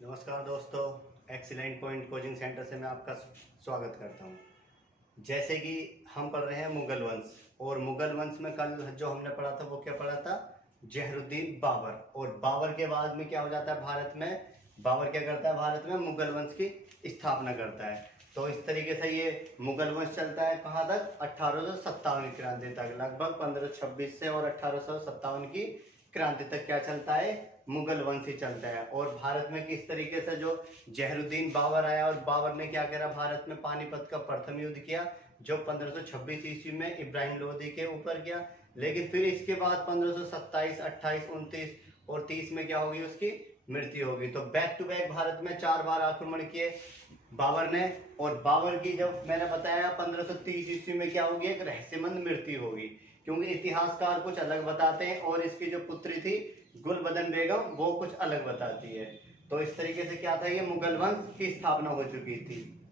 नमस्कार दोस्तों, excellent point coaching centre से मैं आपका स्वागत करता हूं। जैसे कि हम पढ़ रहे हैं मुगल वंश, और मुगल वंश में कल जो हमने पढ़ा था वो क्या पढ़ा था? जहरुद्दीन बाबर। और बाबर के बाद में क्या हो जाता है भारत में? बाबर क्या करता है भारत में? मुगल वंश की स्थापना करता है। तो इस तरीके से ये मुगल वंश चलता है कहाँ तक? 1857 की क्रांति तक, लगभग 1526 से और 1857 की क्रांति तक क्या चलता है? मुगल वंश ही चलता है। और भारत में किस तरीके से जो जहरुद्दीन बाबर आया, और बाबर ने क्या करा? भारत में पानीपत का प्रथम युद्ध किया जो 1526 ईस्वी में इब्राहिम लोदी के ऊपर किया। लेकिन फिर इसके बाद 1527, 28, 29 और 30 में क्या होगी? उसकी मृत्यु होगी। तो बैक टू बैक भारत में 4 बार आक्रमण किए बाबर ने। और बाबर की जब मैंने बताया 1530 ईस्वी में क्या होगी? एक रहस्यमंद मृत्यु होगी, क्योंकि इतिहासकार कुछ अलग बताते हैं और इसकी जो पुत्री थी गुलबदन बेगम वो कुछ अलग बताती है। तो इस तरीके से क्या था? ये मुगल वंश की स्थापना हो चुकी थी।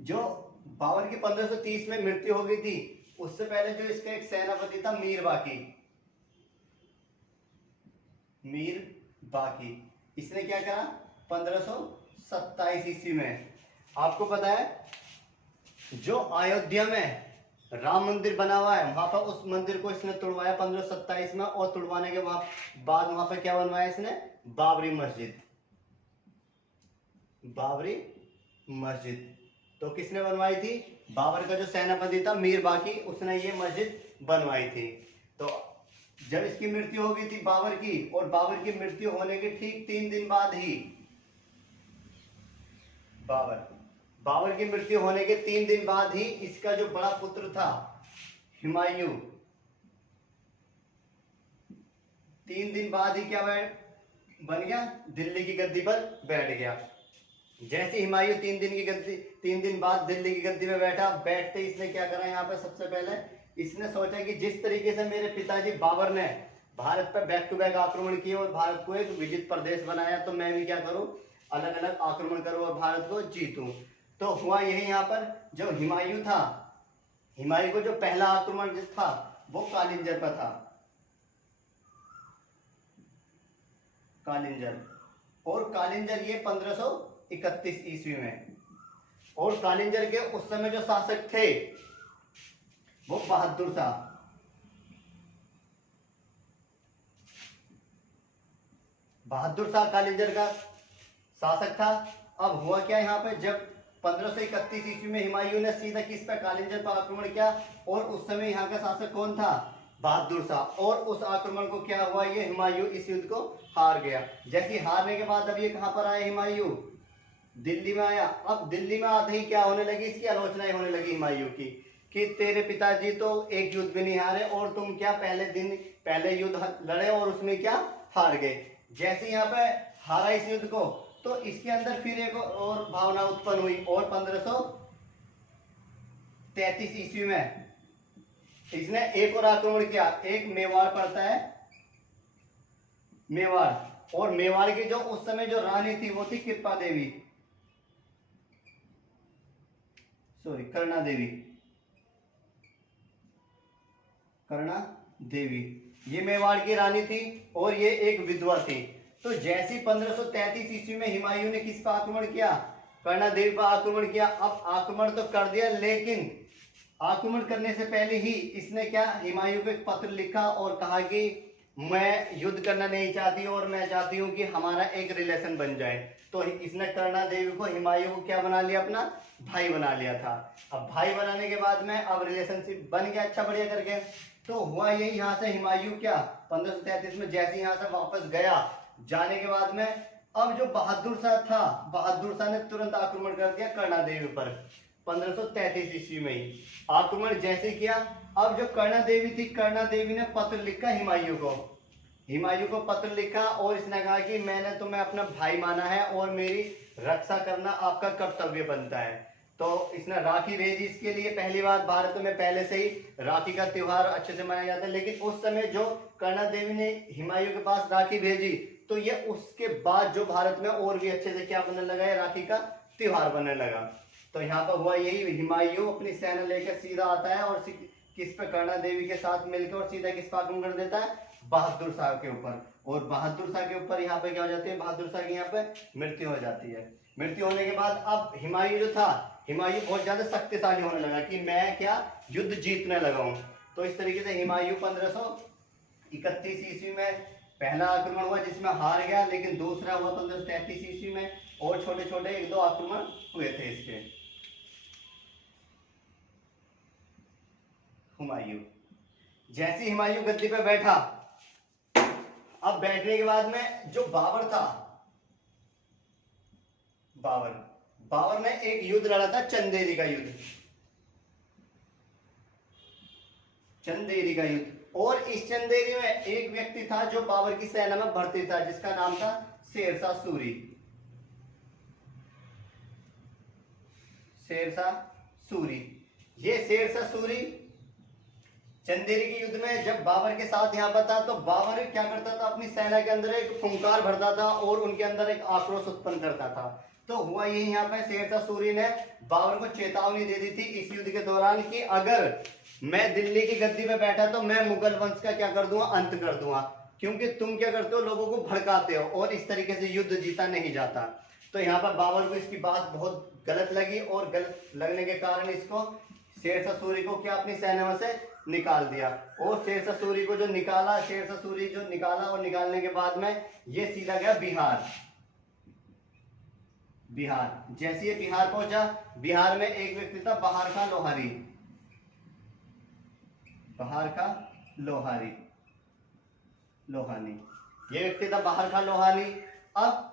जो बाबर की 1530 में मृत्यु हो गई थी, उससे पहले जो इसका एक सेनापति था मीर बाकी, इसने क्या करा? 1527 ईस्वी में, आपको पता है जो अयोध्या में राम मंदिर बना हुआ है, वहां पर उस मंदिर को इसने तोड़वाया 1527 में। और तोड़वाने के बाद वहां पर क्या बनवाया इसने? बाबरी मस्जिद। तो किसने बनवाई थी? बाबर का जो सेनापति था मीर बाकी, उसने ये मस्जिद बनवाई थी। तो जब इसकी मृत्यु हो गई थी बाबर की, और बाबर की मृत्यु होने के ठीक 3 दिन बाद ही बाबर की मृत्यु होने के 3 दिन बाद ही इसका जो बड़ा पुत्र था हुमायूं, 3 दिन बाद ही क्या बन गया? दिल्ली की गद्दी पर बैठ गया। जैसे हुमायूं 3 दिन बाद दिल्ली की गद्दी में बैठते इसने क्या करा? यहाँ पे सबसे पहले इसने सोचा कि जिस तरीके से मेरे पिताजी बाबर ने भारत पर बैक टू बैक आक्रमण किए और भारत को एक विजित प्रदेश बनाया, तो मैं भी क्या करूं? अलग अलग आक्रमण करूं और भारत को जीतूं। तो हुआ यही यहाँ पर, जो हुमायूं था, हुमायूं को जो पहला आक्रमण था वो कालिंजर पर था। और कालिंजर ये 1531 ईस्वी में। और कालिंजर के उस समय जो शासक थे वो बहादुर शाह। कालिंजर का शासक था। अब हुआ क्या यहाँ पे? जब 1531 ईस्वी में हुमायूं ने सीधा किस पे? कालिंजर पर आक्रमण किया। और उस समय यहाँ का शासक कौन था? बहादुर शाह। और उस आक्रमण को क्या हुआ? ये हुमायूं इस युद्ध को हार गया। जैसे हारने के बाद अब ये कहां पर आया हुमायूं? दिल्ली में आया। अब दिल्ली में आते ही क्या होने लगी? इसकी आलोचनाएं होने लगी हुमायूं की, कि तेरे पिताजी तो एक युद्ध भी नहीं हारे, और तुम क्या पहले युद्ध लड़े और उसमें क्या हार गए। जैसे यहाँ पे हारा इस युद्ध को, तो इसके अंदर फिर एक और भावना उत्पन्न हुई। और 1533 ईस्वी में इसने एक और आक्रमण किया। एक मेवाड़ पड़ता है, मेवाड़। और मेवाड़ की जो उस समय जो रानी थी वो थी कर्णा देवी। ये मेवाड़ की रानी थी और ये एक विधवा थी। तो जैसे 1533 ईस्वी में हुमायूं ने किस पर आक्रमण किया? कर्णा देवी पर आक्रमण किया। अब आक्रमण तो कर दिया, लेकिन आक्रमण करने से पहले ही इसने क्या? हुमायूं को एक पत्र लिखा और कहा कि मैं युद्ध करना नहीं चाहती और मैं चाहती हूं कि हमारा एक रिलेशन बन जाए। तो इसने कर्णा देवी को, हुमायूं को क्या बना लिया? अपना भाई बना लिया था। अब भाई बनाने के बाद में अब रिलेशनशिप बन गया अच्छा बढ़िया करके। तो हुआ यही, यहाँ से हुमायूं क्या 1533 में जैसे यहाँ से वापस गया, जाने के बाद में अब जो बहादुर शाह था, बहादुर शाह ने तुरंत आक्रमण कर दिया कर्णा देवी पर। 1533 ईस्वी में ही आक्रमण जैसे किया, अब जो कर्णा देवी थी, कर्णा देवी ने पत्र लिखा हुमायूं को पत्र लिखा और इसने कहा कि मैंने तुम्हें अपना भाई माना है और मेरी रक्षा करना आपका कर्तव्य बनता है। तो इसने राखी भेजी इसके लिए। पहली बार भारत में पहले से ही राखी का त्योहार अच्छे से मनाया जाता है, लेकिन उस समय जो कर्णा देवी ने हुमायूं के पास राखी भेजी, तो ये उसके बाद जो भारत में और भी अच्छे से क्या बनने लगा है? राखी का त्योहार बनने लगा। तो यहाँ पर हुआ यही, हुमायूं अपनी सेना लेकर सीधा आता है और किस पे? कर्णा देवी के साथ मिलकर, और सीधा किस पर आक्रमण कर देता है? बहादुर शाह के ऊपर। और बहादुर शाह के ऊपर यहाँ पे क्या हो जाती है, बहादुर शाह की यहाँ पे मृत्यु हो जाती है। मृत्यु होने के बाद अब हुमायूं जो था, हुमायूं बहुत ज्यादा शक्तिशाली होने लगा कि मैं क्या युद्ध जीतने लगा हूँ। तो इस तरीके से हुमायूं 1531 ईस्वी में पहला आक्रमण हुआ जिसमें हार गया, लेकिन दूसरा हुआ 1533 ईस्वी में, और छोटे छोटे एक दो आक्रमण हुए थे इसके। हुमायूं जैसे हुमायूं गद्दी पे बैठा, अब बैठने के बाद में जो बाबर था, बाबर ने एक युद्ध लड़ा था, चंदेरी का युद्ध, चंदेरी का युद्ध। और इस चंदेरी में एक व्यक्ति था जो बाबर की सेना में भर्ती था, जिसका नाम था शेरशाह सूरी। शेरशाह सूरी, ये शेरशाह सूरी चंदेरी के युद्ध में जब बाबर के साथ यहाँ पर था, तो बाबर क्या करता था, अपनी सेना के अंदर एक फुंकार भरता था और उनके अंदर एक आक्रोश उत्पन्न करता था। तो हुआ यही, यहाँ पे शेरशाह सूरी ने बाबर को चेतावनी दे दी थी इस युद्ध के दौरान कि अगर मैं दिल्ली की गद्दी पे बैठा तो मैं मुगल वंश का क्या कर दूंगा, अंत कर दूंगा, क्योंकि तुम क्या करते हो, लोगों को भड़काते हो और इस तरीके से युद्ध जीता नहीं जाता। तो यहाँ पर बाबर को इसकी बात बहुत गलत लगी और गलत लगने के कारण इसको शेरशाह सूरी को क्या अपनी सेना में से निकाल दिया। और शेरशाह सूरी को जो निकाला, शेरशाह सूरी जो निकाला और निकालने के बाद में ये सीधा गया बिहार। बिहार जैसे ये बिहार पहुंचा, बिहार में एक व्यक्ति था बहार खां लोहारी। बहार खां लोहारी, लोहानी, ये व्यक्ति था बहार खां लोहानी। अब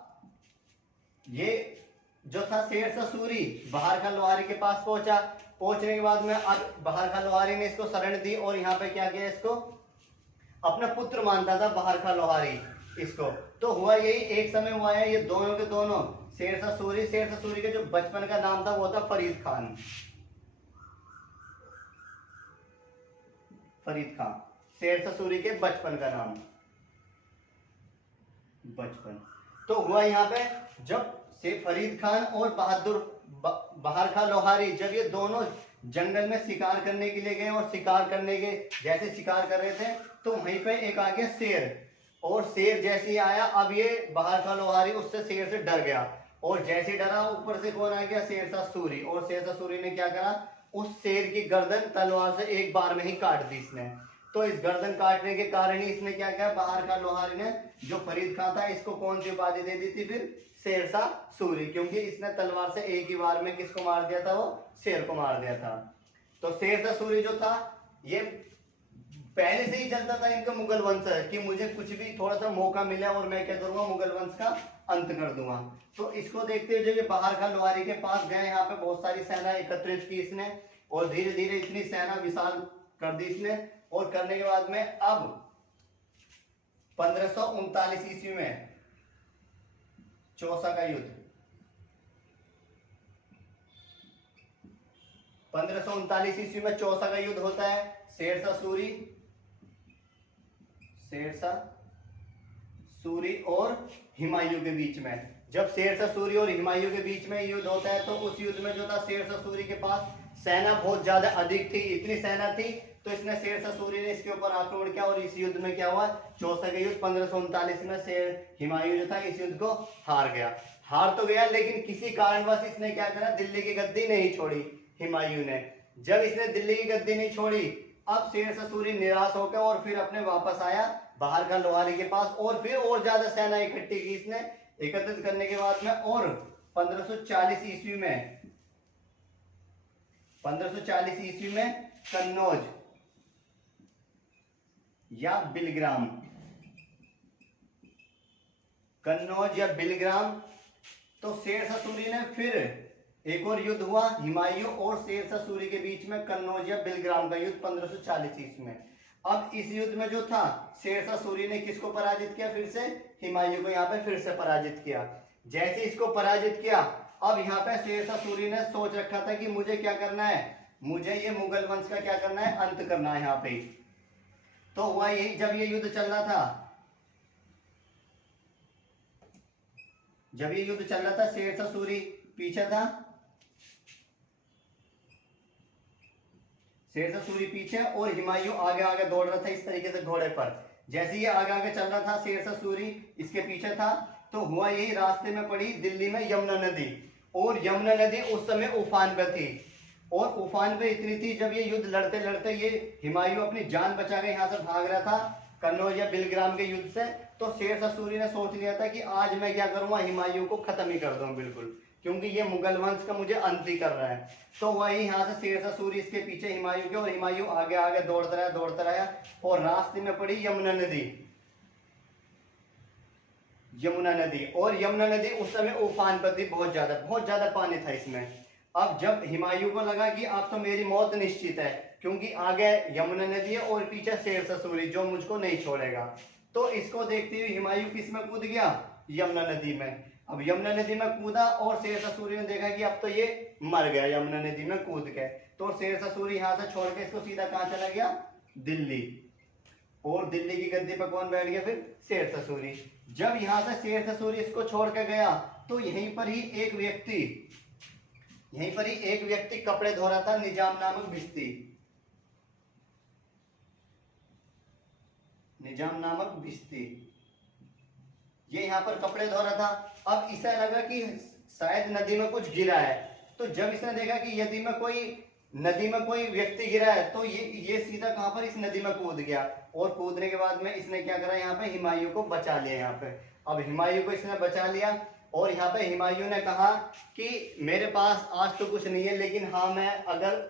ये जो था शेरशाह सूरी बहार खां लोहारी के पास पहुंचा। पहुंचने के बाद में अब बहार खां लोहारी ने इसको शरण दी और यहाँ पे क्या किया, इसको अपना पुत्र मानता था बहार खां लोहारी इसको। तो हुआ यही, एक समय हुआ है ये दोनों के दोनों, शेरशाह सूरी के जो बचपन का नाम था वो था फरीद खान। फरीद खान शेरशाह सूरी के बचपन का नाम, बचपन। तो हुआ यहाँ पे जब से फरीद खान और बहार खां लोहारी जब ये दोनों जंगल में शिकार करने के लिए गए और शिकार करने के जैसे शिकार कर रहे थे, तो वहीं पे एक आ गया शेर। और शेर जैसे ही आया, अब ये बहार खां लोहारी उससे शेर से डर गया, और जैसे डरा ऊपर से कौन आ गया, शेरशाह सूरी। और शेरशाह सूरी ने क्या करा, उस शेर की गर्दन तलवार से एक बार में ही काट दी इसने। तो इस गर्दन काटने के कारण ही इसने क्या किया, बहार खां लोहारी ने जो फरीद खान था इसको कौन सी उपाधि दे दी थी फिर, शेरशाह सूरी, क्योंकि इसने तलवार से एक ही बार में किसको मार दिया था, वो शेर को मार दिया था। तो शेरशाह सूरी जो था ये पहले से ही चलता था इनका मुगल वंश कि मुझे कुछ भी थोड़ा सा मौका मिले और मैं क्या करूंगा, मुगल वंश का अंत कर दूंगा। तो इसको देखते हुए जब ये बहार खां लोहारी के पास गए, यहाँ पे बहुत सारी सेना एकत्रित की इसने और धीरे धीरे इतनी सेना विशाल कर दी इसने। और करने के बाद में अब 1539 ईस्वी में चौसा का युद्ध, 1539 ईस्वी में चौसा का युद्ध होता है शेरशाह सूरी और हुमायूं के बीच में। जब शेरशाह सूरी और हुमायूं के बीच में युद्ध होता है, तो उस युद्ध में जो था शेरशाह सूरी के पास सेना बहुत ज्यादा अधिक थी, इतनी सेना थी तो इसने शेरशाह सूरी ने इसके ऊपर आक्रमण किया। और इस युद्ध में क्या हुआ, चौसा का युद्ध 1539 में हुमायूं जो था इस युद्ध को हार गया। हार तो गया, लेकिन किसी कारणवश इसने क्या करा, दिल्ली की गद्दी नहीं छोड़ी हुमायूं ने। जब इसने दिल्ली की गद्दी नहीं छोड़ी, अब शेरशाह सूरी निराश होकर और फिर अपने वापस आया बहार खां लोहारी के पास, और फिर और ज्यादा सेना इकट्ठी की इसने। एकत्रित करने के बाद में और 1540 ईस्वी में कन्नौज या बिलग्राम, तो शेरशाह सूरी ने फिर एक और युद्ध हुआ हुमायूं और शेरशाह सूरी के बीच में, कन्नौज या बिलग्राम का युद्ध 1540 ईस्वी में। अब इस युद्ध में जो था शेरशाह सूरी ने किसको पराजित किया, फिर से हुमायूं को यहाँ पे फिर से पराजित किया। जैसे इसको पराजित किया, अब यहाँ पे शेरशाह सूरी ने सोच रखा था कि मुझे क्या करना है, मुझे ये मुगल वंश का क्या करना है, अंत करना है यहाँ पे। तो हुआ यही, जब ये युद्ध चल रहा था, शेरशाह सूरी पीछे था, शेरशाह सूरी पीछे और हुमायूं आगे आगे दौड़ रहा था इस तरीके से घोड़े पर। जैसे ये आगे आगे चल रहा था शेरशाह सूरी इसके पीछे था, तो हुआ यही, रास्ते में पड़ी दिल्ली में यमुना नदी, और यमुना नदी उस समय उफान पे थी, और उफान पे इतनी थी जब ये युद्ध लड़ते लड़ते ये हुमायूं अपनी जान बचा के यहाँ से भाग रहा था कन्नौज या बिलग्राम के युद्ध से, तो शेरशाह सूरी ने सोच लिया था कि आज मैं क्या करूंगा, हुमायूं को खत्म ही कर दूं बिल्कुल, क्योंकि ये मुगल वंश का मुझे अंत ही कर रहा है। तो वही यहाँ से शेरशाह सूरी इसके पीछे हुमायूं के, और हुमायूं आगे आगे दौड़ता रहा, और रास्ते में पड़ी यमुना नदी, यमुना नदी, और यमुना नदी उस समय उफान पर थी, बहुत ज्यादा पानी था इसमें। अब जब हुमायूं को लगा कि अब तो मेरी मौत निश्चित है, क्योंकि आगे यमुना नदी है और पीछे शेरशाह सूरी जो मुझको नहीं छोड़ेगा, तो इसको देखते हुए हुमायूं किस में कूद गया, यमुना नदी में। अब यमुना नदी में कूदा और शेरशाह सूरी ने देखा कि अब तो ये मर गया यमुना नदी में कूद के, तो शेरशाह सूरी यहाँ से छोड़ के इसको सीधा कहाँ चला गया, दिल्ली, और दिल्ली की गद्दी पर कौन बैठ गया फिर, शेरशाह सूरी। जब यहाँ से शेरशाह सूरी इसको छोड़ के गया, तो यहीं पर ही एक व्यक्ति कपड़े धो रहा था, निजाम नामक भिश्ती, ये यहाँ पर कपड़े धो रहा था। अब इसे लगा कि शायद नदी में कुछ गिरा है, तो जब इसने देखा कि यदि नदी में कोई व्यक्ति गिरा है, तो ये सीधा कहां पर, इस नदी में कूद गया, और कूदने के बाद में इसने क्या करा, यहाँ पे हुमायूं को बचा लिया। यहाँ पे अब हुमायूं को इसने बचा लिया, और यहाँ पे हुमायूं ने कहा कि मेरे पास आज तो कुछ नहीं है, लेकिन हाँ, मैं अगर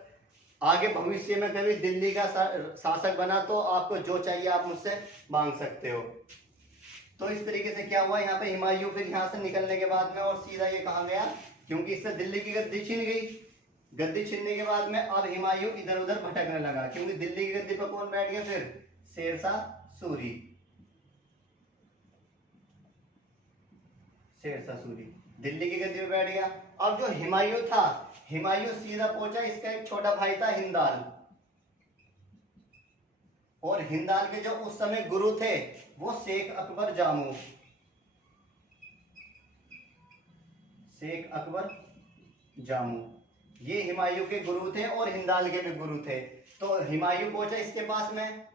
आगे भविष्य में कभी दिल्ली का शासक बना तो आपको जो चाहिए आप मुझसे मांग सकते हो। तो इस तरीके से क्या हुआ, यहाँ पे हुमायूं फिर यहाँ से निकलने के बाद में, और सीधा ये कहा गया, क्योंकि इससे दिल्ली की गद्दी छीन गई, गद्दी छीनने के बाद में अब हुमायूं इधर उधर भटकने लगा, क्योंकि दिल्ली की गद्दी पर कौन बैठ गया फिर, शेरशाह सूरी। दिल्ली की गद्दी पर बैठ गया। अब जो हुमायूं था, हुमायूं सीधा पहुंचा, इसका एक छोटा भाई था हिंदाल, और हिंदाल के जो उस समय गुरु थे वो शेख अकबर जामू, ये हुमायूं के गुरु थे और हिंदाल के भी गुरु थे। तो हुमायूं पहुंचा इसके पास में,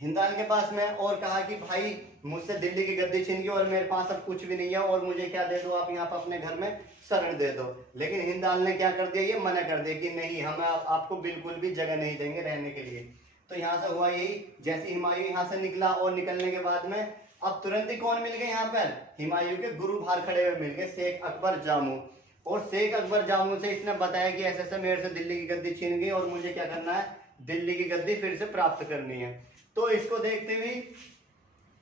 हिंदाल के पास में, और कहा कि भाई मुझसे दिल्ली की गद्दी छीन गई और मेरे पास अब कुछ भी नहीं है, और मुझे क्या दे दो आप, यहाँ पर अपने घर में शरण दे दो। लेकिन हिंदाल ने क्या कर दिया, ये मना कर दिया कि नहीं, हम आपको बिल्कुल भी जगह नहीं देंगे रहने के लिए। तो यहाँ से हुआ यही, जैसे हुमायूं यहाँ से निकला, और निकलने के बाद में अब तुरंत ही कौन मिल गए यहाँ पर, हुमायूं के गुरु बाहर खड़े हुए मिल गए, शेख अकबर जामू। और शेख अकबर जामू से इसने बताया कि ऐसे ऐसे मेरे से दिल्ली की गद्दी छीन गई और मुझे क्या करना है, दिल्ली की गद्दी फिर से प्राप्त करनी है। तो इसको देखते हुए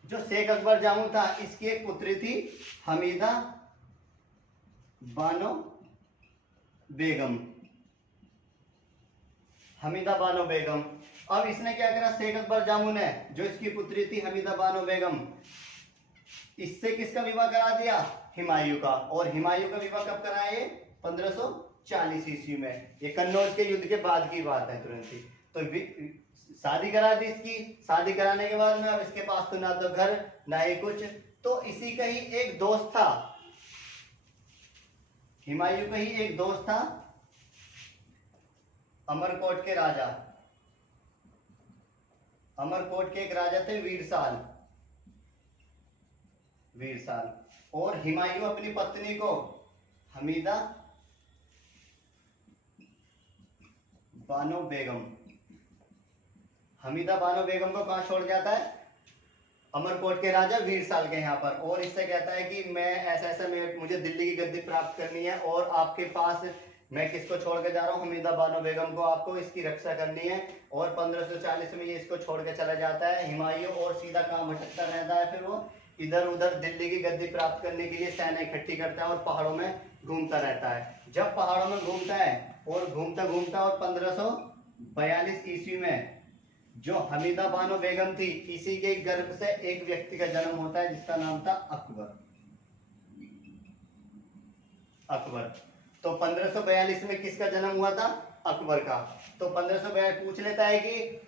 जो शेख अकबर जामू था, इसकी एक पुत्री थी हमीदा बानो बेगम। अब इसने क्या करा, शेख अकबर जामू ने, जो इसकी पुत्री थी हमीदा बानो बेगम, इससे किसका विवाह करा दिया, हुमायूं का। और हुमायूं का विवाह कब कराया, ये 1540 ईस्वी में, ये कन्नौज के युद्ध के बाद की बात है तुरंत ही। तो शादी करा दी इसकी, शादी कराने के बाद में अब इसके पास तो ना तो घर ना ही कुछ, तो इसी का ही एक दोस्त था, हुमायूं का ही एक दोस्त था, अमरकोट के एक राजा थे वीरसाल। और हुमायूं अपनी पत्नी को हमीदा बानो बेगम को कहां छोड़ जाता है, अमरकोट के राजा वीरसाल के यहाँ पर, और इससे कहता है कि मैं ऐसा मुझे दिल्ली की गद्दी प्राप्त करनी है, और आपके पास मैं किसको छोड़ के जा रहा हूँ, हमीदा बानो बेगम को, आपको इसकी रक्षा करनी है। और 1540 में ये इसको छोड़ के चला जाता है हुमायूं, और सीधा कहाँ भटकता रहता है, फिर वो इधर उधर दिल्ली की गद्दी प्राप्त करने के लिए सेना इकट्ठी करता है, और पहाड़ों में घूमता रहता है। जब पहाड़ों में घूमता है और घूमता और 1542 ईस्वी में जो हमीदा बानो बेगम थी, इसी के गर्भ से एक व्यक्ति का जन्म होता है जिसका नाम था अकबर। तो 1542 में किसका जन्म हुआ था, अकबर का। तो 1542 पूछ लेता है कि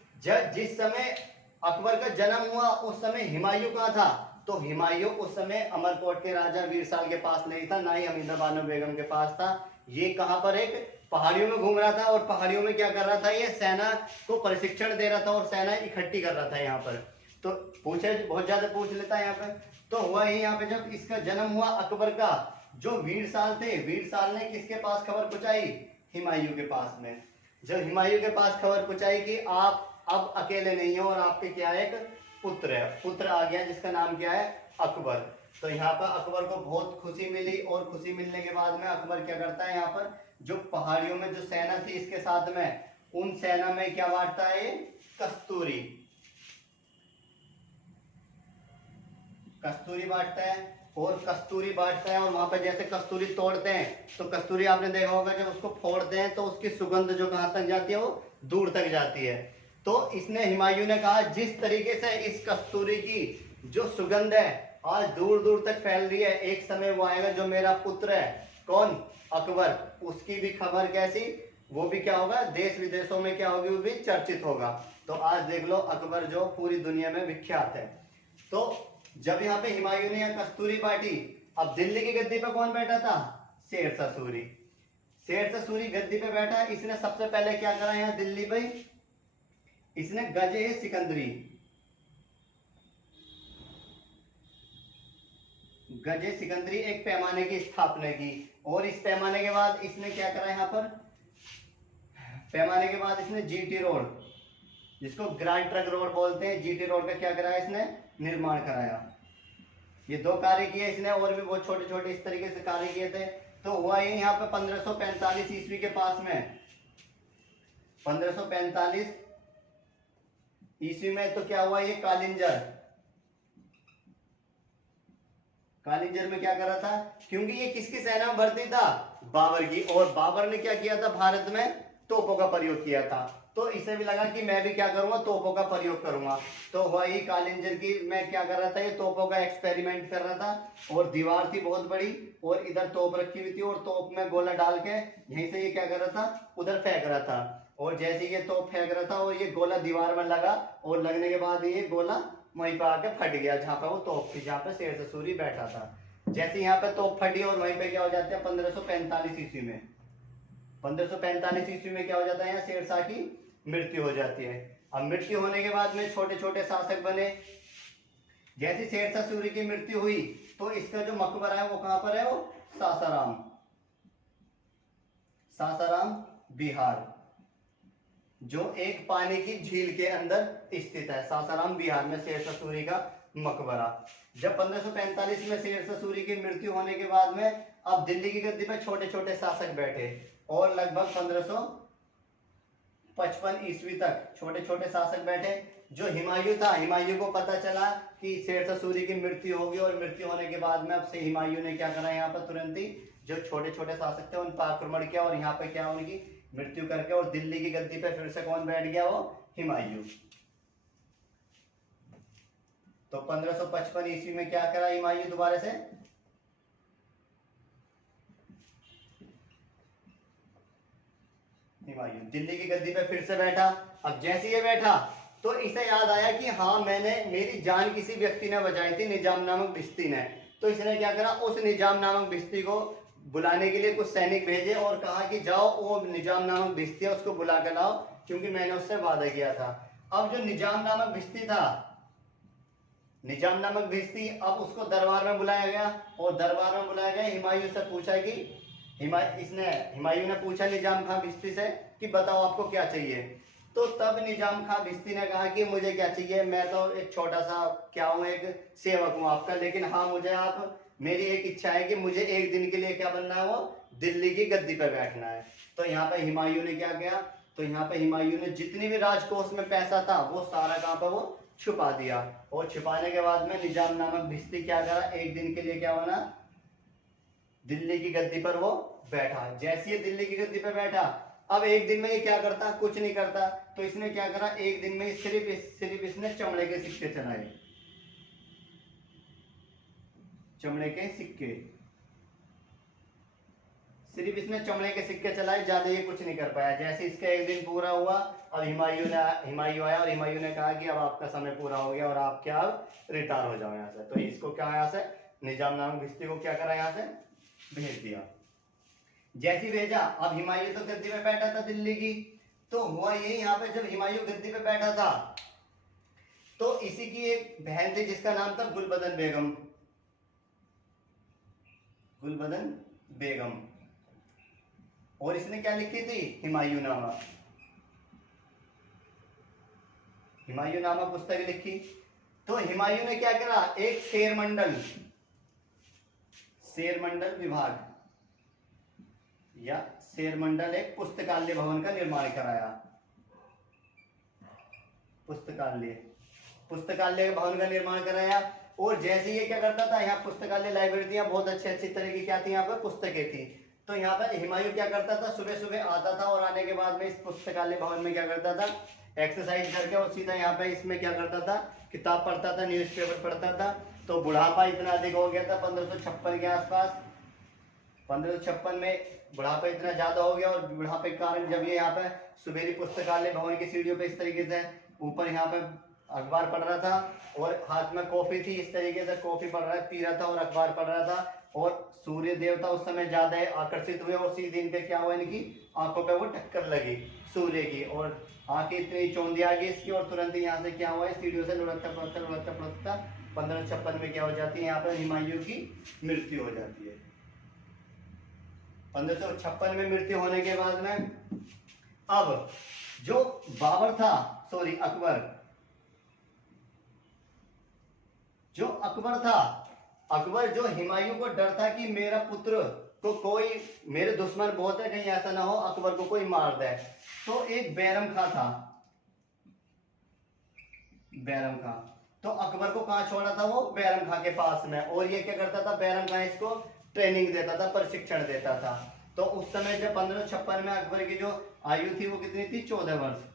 जिस समय अकबर का जन्म हुआ उस समय हुमायूं कहाँ था, तो हुमायूं उस समय अमरकोट के राजा वीरसाल के पास नहीं था, ना ही हमीदा बानो बेगम के पास था। ये कहां पर एक पहाड़ियों में घूम रहा था और पहाड़ियों में क्या कर रहा था, ये सेना को प्रशिक्षण दे रहा था और सेना इकट्ठी कर रहा था यहाँ पर। तो पूछे बहुत ज्यादा पूछ लेता है यहाँ पर। तो हुआ ही यहाँ पे जब इसका जन्म हुआ अकबर का, जो वीरसाल थे, वीरसाल ने किसके पास खबर पहुंचाई, हुमायूं के पास में। जब हुमायूं के पास खबर पहुंचाई कि आप अब अकेले नहीं हो और आपके क्या है, एक पुत्र है, पुत्र आ गया जिसका नाम क्या है, अकबर। तो यहाँ पर अकबर को बहुत खुशी मिली और खुशी मिलने के बाद में अकबर क्या करता है, यहाँ पर जो पहाड़ियों में जो सेना थी इसके साथ में, उन सेना में क्या बांटता है, कस्तूरी, कस्तूरी बांटता है। और कस्तूरी बांटता है और वहां पर जैसे कस्तूरी तोड़ते हैं तो कस्तूरी आपने देखा होगा जब उसको फोड़ते हैं तो उसकी सुगंध जो कहां तक जाती है, वो दूर तक जाती है। तो इसने, हुमायूं ने कहा जिस तरीके से इस कस्तूरी की जो सुगंध है आज दूर दूर तक फैल रही है, एक समय वो आएगा जो मेरा पुत्र है, कौन, अकबर, उसकी भी खबर कैसी, वो भी क्या होगा, देश विदेशों में क्या होगी, वो भी चर्चित होगा। तो आज देख लो अकबर जो पूरी दुनिया में विख्यात है। तो जब यहाँ पे हुमायूं ने कस्तूरी बांटी, अब दिल्ली की गद्दी पे कौन बैठा था, शेरशाह सूरी। शेरशाह सूरी गद्दी पे बैठा, इसने सबसे पहले क्या करा यहाँ दिल्ली पे, इसने गजे सिकंदरी, गजे सिकंदरी एक पैमाने की स्थापना की। और इस पैमाने के बाद इसने क्या करा यहाँ पर, पैमाने के बाद इसने जीटी रोड, जिसको ग्रैंड ट्रंक रोड बोलते हैं, जीटी रोड का क्या कराया, इसने निर्माण कराया। ये दो कार्य किए इसने, और भी बहुत छोटे छोटे इस तरीके से कार्य किए थे। तो हुआ ये यहाँ पे 1545 ईस्वी के पास में, 1545 ईस्वी में तो क्या हुआ, ये कालिंजर, कालिंजर में क्या करा था, क्योंकि ये किसकी सेना में भर्ती था, बाबर की। और बाबर ने क्या किया था, भारत में तोपों का प्रयोग किया था। तो इसे भी लगा कि मैं भी क्या करूंगा, तोपों का प्रयोग करूंगा। तो वही कालिंजर की मैं क्या कर रहा था, ये तोपों का एक्सपेरिमेंट कर रहा था। और दीवार थी बहुत बड़ी और इधर तोप रखी हुई थी और तोप में गोला डाल के यहीं से ये क्या कर रहा था, उधर फेंक रहा था। और जैसे ये तोप फेंक रहा था और ये गोला दीवार में लगा और लगने के बाद ये गोला वहीं पर आके फट गया जहां पर वो तोप थी, जहां पर शेरशाह सूरी बैठा था। जैसे यहाँ पे तोप फटी और वहीं पे क्या हो जाता है, 1545 ईस्वी में, 1545 ईस्वी में क्या हो जाता है, यहाँ शेरशाह की मृत्यु हो जाती है। अब मृत्यु होने के बाद में छोटे छोटे शासक बने। जैसे शेरशाह सूरी की मृत्यु हुई तो इसका जो मकबरा है वो कहां पर है, वो सासाराम, सासाराम बिहार, जो एक पानी की झील के अंदर स्थित है। सासाराम बिहार में शेरशाह सूरी का मकबरा। जब 1545 में शेरशाह सूरी की मृत्यु होने के बाद में अब दिल्ली की गद्दी पर छोटे छोटे शासक बैठे और लगभग 1555 ईस्वी तक छोटे छोटे शासक बैठे। जो हुमायूं था, हुमायूं को पता चला कि शेरशाह सूरी की मृत्यु होगी और मृत्यु होने के बाद में अब से हुमायूं ने क्या करा, यहाँ पर तुरंत ही जो छोटे छोटे शासक थे उन पर आक्रमण किया और यहाँ पे क्या उनकी मृत्यु करके, और दिल्ली की गद्दी पे फिर से कौन बैठ गया, वो हुमायूं। तो 1555 ईस्वी में क्या करा हुमायूं दोबारा से, हुमायूं दिल्ली की गद्दी पे फिर से बैठा। अब जैसे ये बैठा तो इसे याद आया कि हाँ मैंने, मेरी जान किसी व्यक्ति ने बचाई थी, निजाम नामक भिश्ती ने। तो इसने क्या करा, उस निजाम नामक भिश्ती को बुलाने के लिए कुछ सैनिक भेजे और कहा कि जाओ वो निजाम नामक भिश्ती है उसको बुला कर लाओ, क्योंकि मैंने उससे वादा किया था। अब जो निजाम नामक भिश्ती था, निजाम नामक भिश्ती, अब उसको दरबार में बुलाया गया और दरबार में बुलाया गया। हुमायूं से पूछा कि हुमायूं ने पूछा निजाम खां भिश्ती से कि बताओ आपको क्या चाहिए। तो तब निजाम खां भिश्ती ने कहा कि मुझे क्या चाहिए, मैं तो एक छोटा सा क्या हूँ, एक सेवक हूँ आपका, लेकिन हाँ मुझे आप, मेरी एक इच्छा है कि मुझे एक दिन के लिए क्या बनना है, वो दिल्ली की गद्दी पर बैठना है। तो यहाँ पे हुमायूं ने क्या किया, तो यहाँ पे हुमायूं ने जितनी भी राजकोष में पैसा था वो सारा कहाँ पर, वो छुपा दिया। और छुपाने के बाद में निजाम नामक भिश्ती क्या करा, एक दिन के लिए क्या बना, दिल्ली की गद्दी पर वो बैठा। जैसे ही दिल्ली की गद्दी पर बैठा, अब एक दिन में ये क्या करता, कुछ नहीं करता। तो इसने क्या करा, एक दिन में सिर्फ इसने चमड़े के सिक्के चलाए, चमड़े के सिक्के, सिर्फ इसने चमड़े के सिक्के चलाए, ज्यादा ये कुछ नहीं कर पाया। जैसे इसका एक दिन पूरा हुआ, अब हुमायूं आया और हुमायूं ने कहा कि अब आपका समय पूरा हो गया और आप क्या रिटायर हो जाओ यहाँ से। तो इसको क्या, यहाँ से निजाम नामक भिश्ती को क्या करा, यहाँ से भेज दिया। जैसी भेजा, अब हुमायूं तो गद्दी पे बैठा था दिल्ली की, तो हुआ ये यहाँ पे जब हुमायूं गद्दी पे बैठा था तो इसी की एक बहन थी जिसका नाम था गुलबदन बेगम, गुलबदन बेगम, और इसने क्या लिखी थी, हुमायूंनामा, हुमायूंनामा पुस्तक लिखी। तो हुमायूं ने क्या करा, एक शेरमंडल, शेरमंडल विभाग या शेरमंडल एक पुस्तकालय भवन का निर्माण कराया, पुस्तकालय, पुस्तकालय भवन का निर्माण कराया। और जैसे ये क्या करता था, यहाँ पुस्तकालय लाइब्रेरी थी, बहुत अच्छी अच्छी तरह की क्या थी, यहाँ पर पुस्तकें थी। तो यहाँ पर हुमायूं क्या करता था, सुबह सुबह आता था और आने के बाद में इस पुस्तकालय भवन में क्या करता था, एक्सरसाइज करके और सीधा यहाँ पे इसमें क्या करता था, किताब पढ़ता था, न्यूज़पेपर पढ़ता था। तो बुढ़ापा इतना अधिक हो गया था 1556 के आसपास, 1556 में बुढ़ापा इतना ज्यादा हो गया, और बुढ़ापे के कारण जब ये यहाँ पे सुबेरी पुस्तकालय भवन की सीढ़ियों पे इस तरीके से ऊपर यहाँ पे अखबार पढ़ रहा था और हाथ में कॉफी थी, इस तरीके से कॉफी पढ़ रहा पी रहा था और अखबार पढ़ रहा था, और सूर्य देवता उस समय ज्यादा आकर्षित हुए और सीधे इनके क्या हुआ, इनकी आंखों पे वो टक्कर लगी सूर्य की, और आंखें इतनी चौंधी आ गई इसकी, और तुरंत यहाँ से क्या हुआ, सीढ़ियों से लुढ़कता लुढ़कता लुढ़कता लुढ़कता 1556 में क्या हो जाती है, यहाँ पर हुमायूं की मृत्यु हो जाती है। 1556 में मृत्यु होने के बाद में अब जो बाबर था, सॉरी अकबर, जो अकबर था, अकबर जो हुमायूं को डर था कि मेरा पुत्र को कोई, मेरे दुश्मन बहुत है, कहीं ऐसा ना हो अकबर को कोई मार दे, तो एक बैरम खां था, बैरम खां, तो अकबर को कहाँ छोड़ा था, वो बैरम खां के पास में, और ये क्या करता था, बैरम खां इसको ट्रेनिंग देता था, प्रशिक्षण देता था। तो उस समय जब 1556 में अकबर की जो आयु थी वो कितनी थी, 14 वर्ष।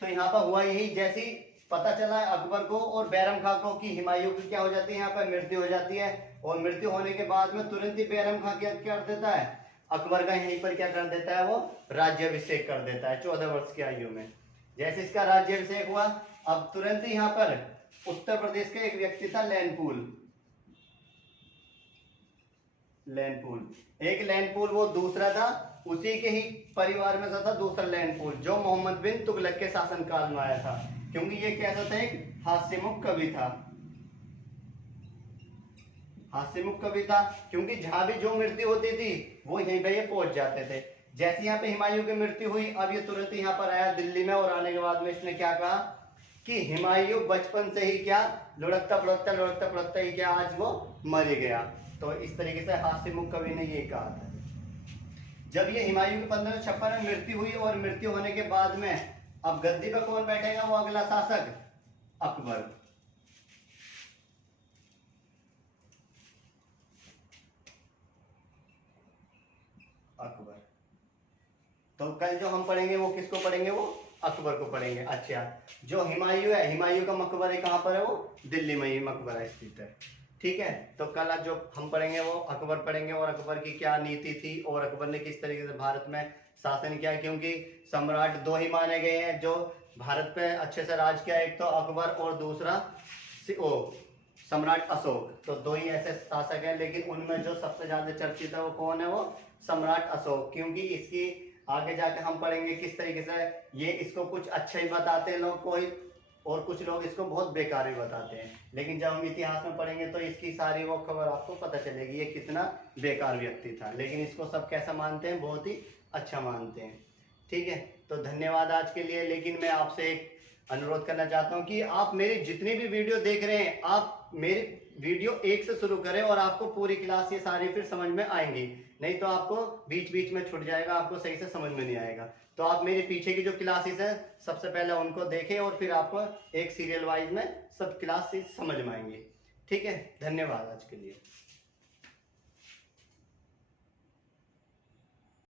तो यहाँ पर हुआ यही, जैसी पता चला अकबर को और बैरम खां को कि हुमायूं की क्या हो जाती है, यहाँ पर मृत्यु हो जाती है, और मृत्यु होने के बाद में तुरंत ही बैरम खां क्या कर देता है, अकबर का यहीं पर क्या कर देता है, वो राज्याभिषेक कर देता है 14 वर्ष की आयु में। जैसे इसका राज्याभिषेक हुआ, अब तुरंत ही यहाँ पर उत्तर प्रदेश का एक व्यक्ति था लैनपूल, लैनपूल, एक लैनपूल वो दूसरा था, उसी के ही परिवार में था दूसरा लैनपूल जो मोहम्मद बिन तुगलक के शासनकाल में आया था, क्योंकि ये कैसा था, एक हास्यमुख कवि था, हास्यमुख कवि था, क्योंकि जहां भी जो मृत्यु होती थी वो यहीं पे ये पहुंच जाते थे। जैसे यहाँ पे हुमायूं की मृत्यु हुई, अब ये तुरंत यहाँ पर आया दिल्ली में, और आने के बाद में इसने क्या कहा कि हुमायूं बचपन से ही क्या लुढ़कता पढ़कता लुढ़कता पढ़कता ही क्या आज वो मर गया। तो इस तरीके से हास्यमुख कवि ने ये कहा था। जब ये हुमायूं की 1556 में मृत्यु हुई, और मृत्यु होने के बाद में अब गद्दी पर कौन बैठेगा, वो अगला शासक अकबर। अकबर, तो कल जो हम पढ़ेंगे वो किसको पढ़ेंगे, वो अकबर को पढ़ेंगे। अच्छा, जो हुमायूं है, हुमायूं का मकबरा कहाँ पर है, वो दिल्ली में ही मकबरा स्थित है, ठीक है। तो कल जो हम पढ़ेंगे वो अकबर पढ़ेंगे, और अकबर की क्या नीति थी और अकबर ने किस तरीके से भारत में शासन किया, क्योंकि सम्राट दो ही माने गए हैं जो भारत पे अच्छे से राज किया, एक तो अकबर और दूसरा सम्राट अशोक। तो दो ही ऐसे शासक हैं, लेकिन उनमें जो सबसे ज्यादा चर्चित है वो कौन है, वो सम्राट अशोक, क्योंकि इसकी आगे जाके हम पढ़ेंगे किस तरीके से ये इसको कुछ अच्छा ही बताते हैं लोग कोई, और कुछ लोग इसको बहुत बेकार भी बताते हैं, लेकिन जब हम इतिहास में पढ़ेंगे तो इसकी सारी वो खबर आपको पता चलेगी ये कितना बेकार व्यक्ति था, लेकिन इसको सब कैसा मानते हैं, बहुत ही अच्छा मानते हैं, ठीक है। तो धन्यवाद आज के लिए, लेकिन मैं आपसे एक अनुरोध करना चाहता हूं कि आप मेरी जितनी भी वीडियो देख रहे हैं, आप मेरी वीडियो एक से शुरू करें और आपको पूरी क्लास ये सारी फिर समझ में आएंगी, नहीं तो आपको बीच बीच में छूट जाएगा, आपको सही से समझ में नहीं आएगा। तो आप मेरे पीछे की जो क्लासेस है सबसे पहले उनको देखें, और फिर आपको एक सीरियल वाइज में सब क्लासेस समझ में आएंगे, ठीक है। धन्यवाद आज के लिए।